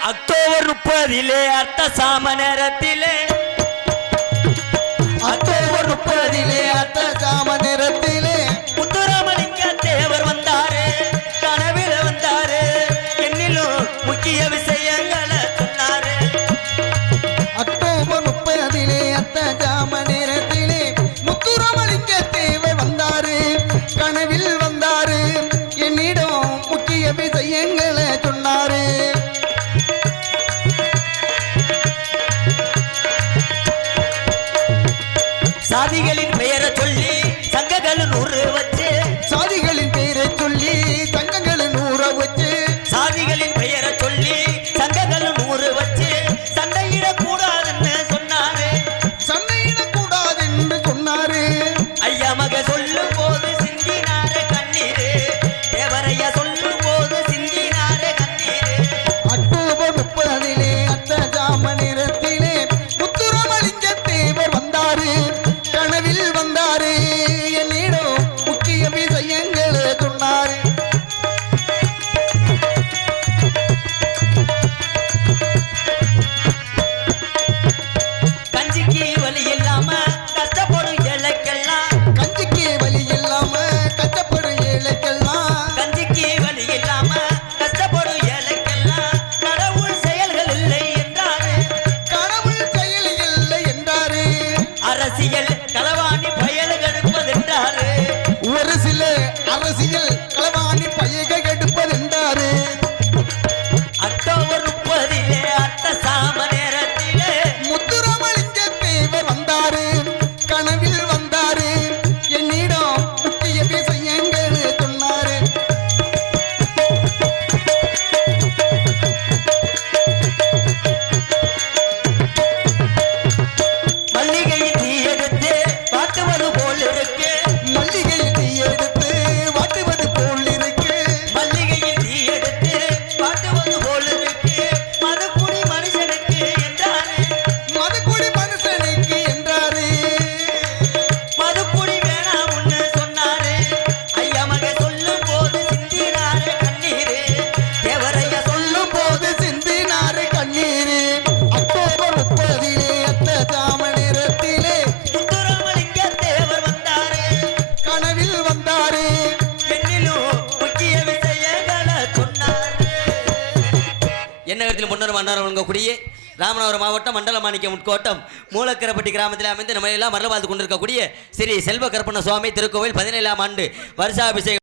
October முப்பதிலே அர்த்த சாம நேரத்திலே சாதிகளின் பெயரை சொல்லி Honestly. என்ன எண்ணகத்தில் முன்னர் மன்னர் வழங்கக்கூடிய ராமநாதபுரம் மாவட்டம் மண்டல மாணிக்கம் உட்கோட்டம் மூலக்கரப்பட்டி கிராமத்தில் அமைந்து நம்ம எல்லாம் மரல வாழ்ந்து கொண்டிருக்கக்கூடிய ஸ்ரீ செல்வ கற்பன சுவாமி திருக்கோவில் பதினேழாம் ஆண்டு வருஷாபிஷேகம்